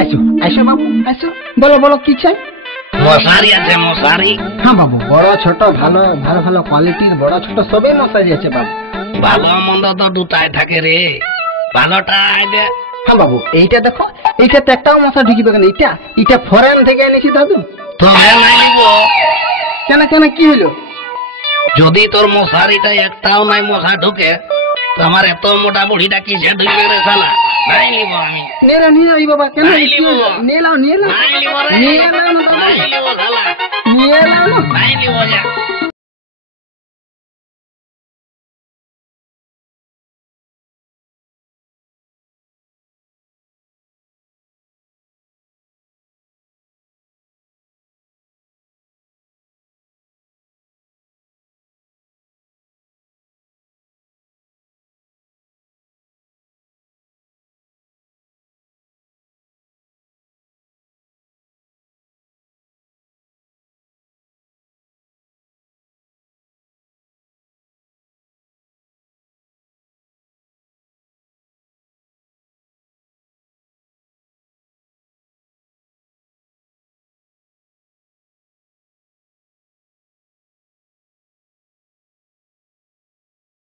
আসো আসো বাবু আসো, বলো বলো কি চাই? মশারি আছে মশারি? হ্যাঁ বাবু, বড় ছোট ভালো ভালো ভালো কোয়ালিটির বড় ছোট সবই মশারি আছে বাবু। ভালো মন্দ তো দুটাই থাকে রে, ভালোটা আইবে। হ্যাঁ বাবু, এইটা দেখো, এইটাতে একটাও মশা ঢুকিবে কেন? এটা এটা ফরেন থেকে এনেছি দাদু। তবে নাই নিব। কেন কেন কি হলো? যদি তোর মশারিটা একটাও নাই মশা ঢুকে, তো আমার এত মোটা বুড়িটা কিসে ঢুকবে রে শালা? নাই নিব আমি। নিয়ে নাও এই বাবা, কেন নাই কি নিব। হলো? নিয়ে নাও নাই নিব রে। নিয়ে নাও না দাদা। নাই নিব শালা।